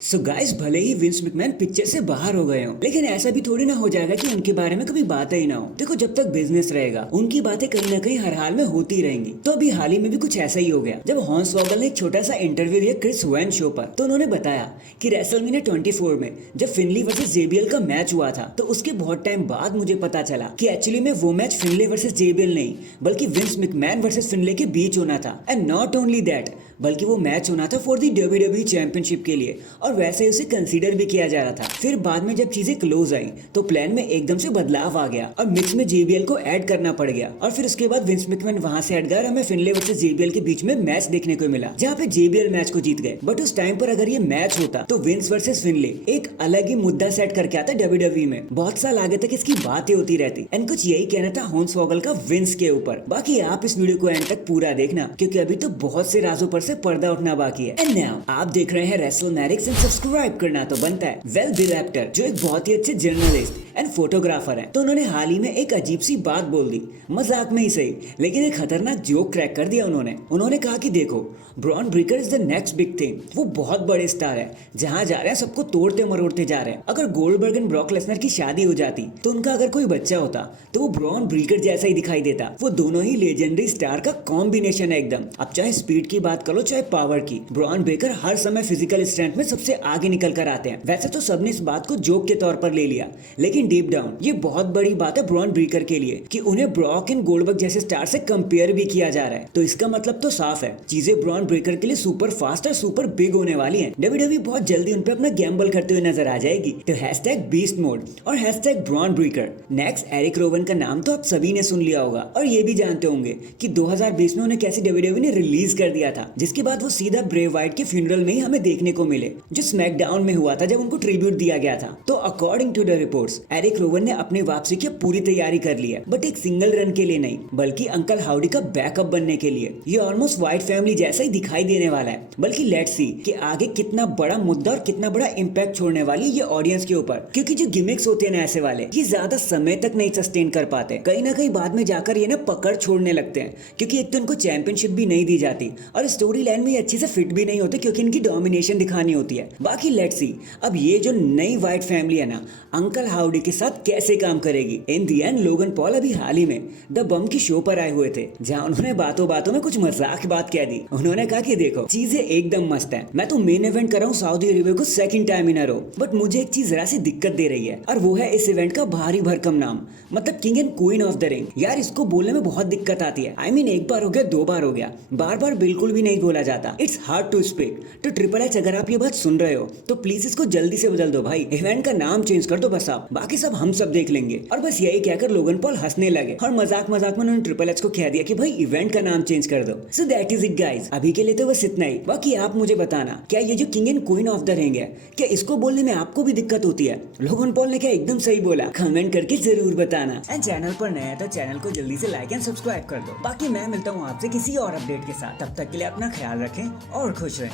So guys, भले ही Vince McMahon picture से बाहर हो गए हों, लेकिन ऐसा भी थोड़ी ना हो जाएगा कि उनके बारे में कभी बात ही ना हो। देखो, जब तक बिजनेस रहेगा उनकी बातें कहीं ना कहीं हर हाल में होती रहेंगी। तो अभी हाल ही में भी कुछ ऐसा ही हो गया जब हॉन्स वॉगल ने एक छोटा सा इंटरव्यू दिया क्रिस वैन शो पर। तो उन्होंने बताया कि रेसलमेनिया 24 में जब फिनली वर्सेस जेबीएल का मैच हुआ था, तो उसके बहुत टाइम बाद मुझे पता चला कि एक्चुअली में वो मैच फिनले वर्सेस जेबीएल नहीं, बल्कि विंस मैकमैन वर्सेस फिनले के बीच होना था। एंड नॉट ओनली दैट, बल्कि वो मैच होना था फॉर दी WWE चैंपियनशिप के लिए, और वैसे ही उसे कंसीडर भी किया जा रहा था। फिर बाद में जब चीजें क्लोज आई तो प्लान में एकदम से बदलाव आ गया और मिक्स में जेबीएल को ऐड करना पड़ गया। और फिर उसके बाद विंस मैकमैन वहां से हट गया और हमें फिनले वर्सेस जेबीएल के बीच में मैच देखने को मिला, जहाँ पे जेबीएल मैच को जीत गए। बट उस टाइम पर अगर ये मैच होता तो विंस वर्सेस फिनले एक अलग ही मुद्दा सेट करके आता WWE में। बहुत साल आगे तक इसकी बातें होती रहती। एंड कुछ यही कहना था हॉन्स वॉगल का विंस के ऊपर। बाकी आप इस वीडियो को एंड तक पूरा देखना, क्योंकि अभी तो बहुत से राजों पर से पर्दा उठना बाकी है। एंड नाउ आप देख रहे हैं रेसलमैनिक्स, एंड सब्सक्राइब करना तो बनता है। वेल, बिल एप्टर जो एक बहुत ही अच्छे जर्नलिस्ट एंड फोटोग्राफर हैं, तो उन्होंने हाल ही में एक अजीब सी बात बोल दी, मजाक में ही सही, लेकिन एक खतरनाक जोक क्रैक कर दिया उन्होंने कहा कि देखो, Bron Breakker is the next big thing. वो बहुत बड़े स्टार है, जहां जा रहे हैं सबको तोड़ते मरोड़ते जा रहे हैं। अगर गोल्डबर्ग एंड ब्रॉक लेसनर की शादी हो जाती तो उनका अगर कोई बच्चा होता तो वो ब्रॉन ब्रेकर जैसा ही दिखाई देता। वो दोनों ही लेजेंडरी स्टार का कॉम्बिनेशन है एकदम। अब चाहे स्पीड की बात करो चाहे पावर की, ब्रॉन ब्रेकर हर समय फिजिकल स्ट्रेंथ में सबसे आगे निकल कर आते हैं। वैसे तो सबने इस बात को जोक के तौर पर ले लिया, लेकिन डीप डाउन ये बहुत बड़ी बात है ब्रॉन ब्रेकर के लिए कि उन्हें ब्रॉक एंड गोल्डबर्ग जैसे स्टार से कंपेयर भी किया जा रहा है। तो इसका मतलब तो साफ है, चीजें ब्रॉन ब्रेकर के लिए सुपर फास्ट और सुपर बिग होने वाली हैं। WWE बहुत जल्दी उन पे अपना गैम्बल करते हुए नजर आ जाएगी। तो हैशटैग बीस्ट मोड और hashtag Braun breaker. Next, Erick Rowan का नाम तो आप सभी ने सुन लिया होगा और ये भी जानते होंगे कि 2020 में उन्हें कैसी WWE ने रिलीज कर दिया था, जिसके बाद वो सीधा ब्रे वाइट के फ्यूनरल में ही हमें देखने को मिले, जो स्मैकडाउन में हुआ था जब उनको ट्रिब्यूट दिया गया था। तो according to the reports, Erick Rowan ने अपनी वापसी की पूरी तैयारी कर ली है, बट एक सिंगल रन के लिए नहीं, बल्कि अंकल हाउडी का बैकअप बनने के लिए। ये ऑलमोस्ट व्हाइट फैमिली जैसा ही दिखाई देने वाला है। बल्कि लेट्स सी कि आगे कितना बड़ा मुद्दा और कितना बड़ा इंपैक्ट छोड़ने वाली है ये ऑडियंस के ऊपर, क्योंकि जो गिमिक्स होते हैं ना ऐसे वाले, ये ज्यादा समय तक नहीं सस्टेन कर पाते। कहीं ना कहीं बाद में जाकर ये ना पकड़ छोड़ने लगते हैं, क्योंकि एक तो इनको चैंपियनशिप भी नहीं दी जाती और स्टोरी लाइन में ये अच्छे से फिट भी नहीं होते, क्योंकि इनकी डोमिनेशन दिखानी होती है। बाकी लेट्स सी अब ये जो नई व्हाइट फैमिली है ना, अंकल हाउडी के साथ कैसे काम करेगी। इन दी एंड लोगन पॉल अभी हाल ही में द बम की शो पर आए हुए थे, जहां उन्होंने बातों बातों में कुछ मजाक बात कह दी। उन्होंने कहा कि देखो, चीजें एकदम मस्त है, मैं तो मेन इवेंट कर रहा हूँ सऊदी अरेबिया को second time in a row, but मुझे एक चीज जरा सी दिक्कत दे रही है, और वो है इस इवेंट का भारी भरकम नाम, मतलब king and queen of the ring. यार, इसको बोलने में बहुत दिक्कत आती है। आई मीन, एक बार हो गया, दो बार हो गया, बार बार बिल्कुल भी नहीं बोला जाता। It's hard to speak. तो ट्रिपल एच, अगर आप ये बात सुन रहे हो तो प्लीज इसको जल्दी से बदल दो भाई, इवेंट का नाम चेंज कर दो बस आप, बाकी सब हम सब देख लेंगे। और बस यही कहकर लोगन पॉल हंसने लगे और मजाक मजाक में उन्होंने ट्रिपल एच को कह दिया कि भाई इवेंट का नाम चेंज कर दो। So that is it guys, अभी के लिए तो बस इतना ही। बाकी आप मुझे बताना, क्या ये जो king and queen of the ring है, क्या इसको बोलने में आपको भी दिक्कत होती है? लोगन पॉल ने क्या एकदम सही बोला? कमेंट करके जरूर बताना। एंड चैनल पर नया है तो चैनल को जल्दी से लाइक एंड सब्सक्राइब कर दो। बाकी मैं मिलता हूँ आपसे किसी और अपडेट के साथ, तब तक के लिए अपना ख्याल रखें और खुश रहें।